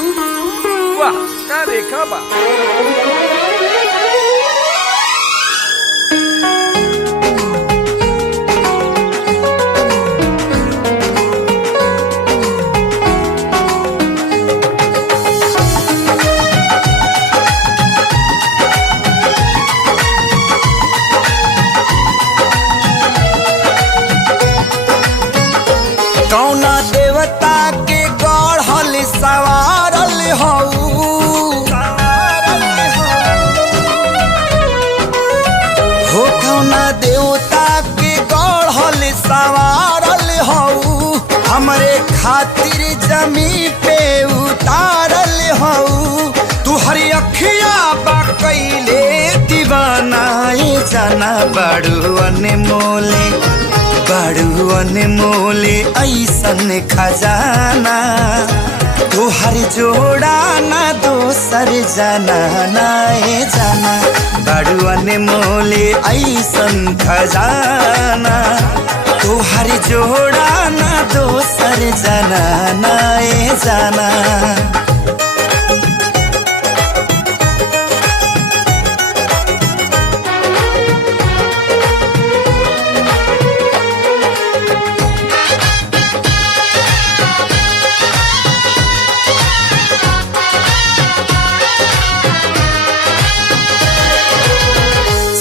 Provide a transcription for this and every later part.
वाह का रेखा बा। कौना देवता के गढ़ल सवारल हऊ हो कौना देवता के गढ़ल सवारल हऊ हमरे खातिर जमी पे उतारल हऊ तू हरी अखिया बा कैले दीवानाए जाना बड़ू अनमोले बड़ू अनमोले ऐसन खजाना तोहर जोड़ा ना दोसर जाना नाए जाना बड़ू अनमोले ऐसन खजाना तोहर जोड़ा ना दोसर जाना नाए जाना।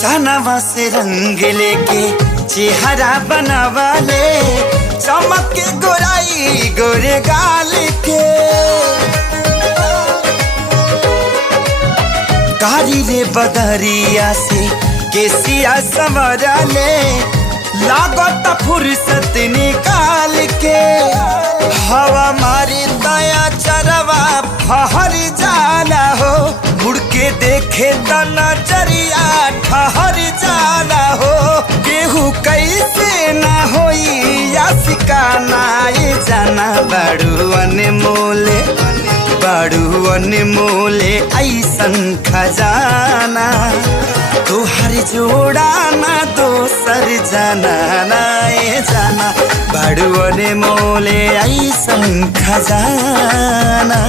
सनवा से रंग लेके चेहरा बनावाले चमक के गोराई गोरे गाल के कारी रे बदरिया से केसिया संवरले लागत फुर्सत निकाल के हवा मारी दया चरवा फहर जाला हो मुड़ के देखे त नजरिया ठहर जाला हो केहू कैसे ना होई यासिका नाए जाना बड़ू अनमोले ऐसन खजाना तोहर जोड़ा ना दोसर जाना नाए जाना बड़ू अनमोले ऐसन खजाना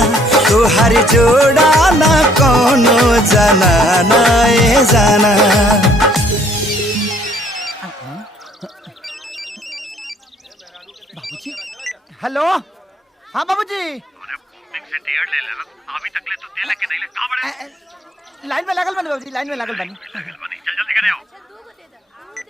तोहर जोड़ा ना कोनो जाना नाए जाना। बाबूजी हेलो हाँ बाबूजी से टिकट ले लेना अभी तक ले तो तेल के नहीं ले कहां बड़े लाइन में लागल बनी बाबूजी लाइन में लागल बनी चल जल्दी करे आओ।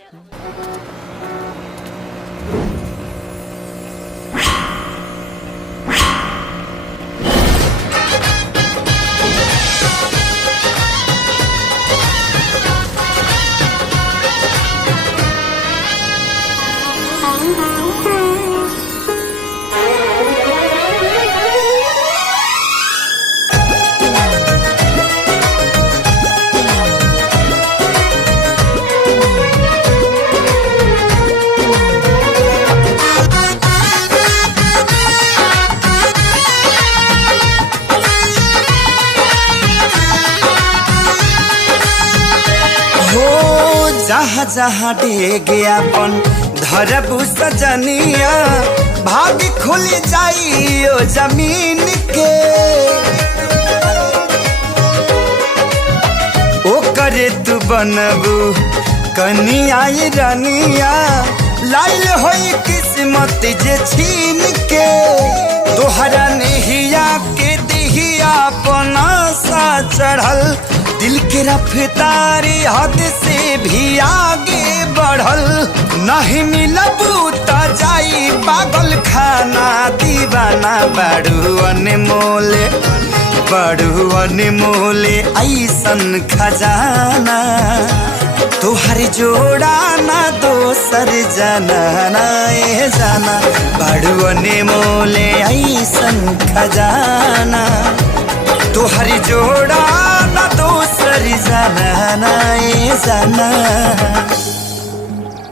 जहाँ जहाँ डेगे अपन धरबू सजनिया भाग खुल जाई ओ जमीन के ओ करे तू बनबू कनिया रनिया लाइल होई किस्मत जे छीन के तोहरा नेहिया के दिहिया अपना सा चढ़ल दिल के रफ्तारी हद से भी आगे बढ़ल नहीं मिलबू त जाई पागल खाना दीवाना बड़ू अनमोले ऐसन खजाना तोहर जोड़ा ना दोसर जाना नाए जाना बड़ू अनमोले ऐसन खजाना तोहर जोड़ा ना दोसर जाना नाए जाना।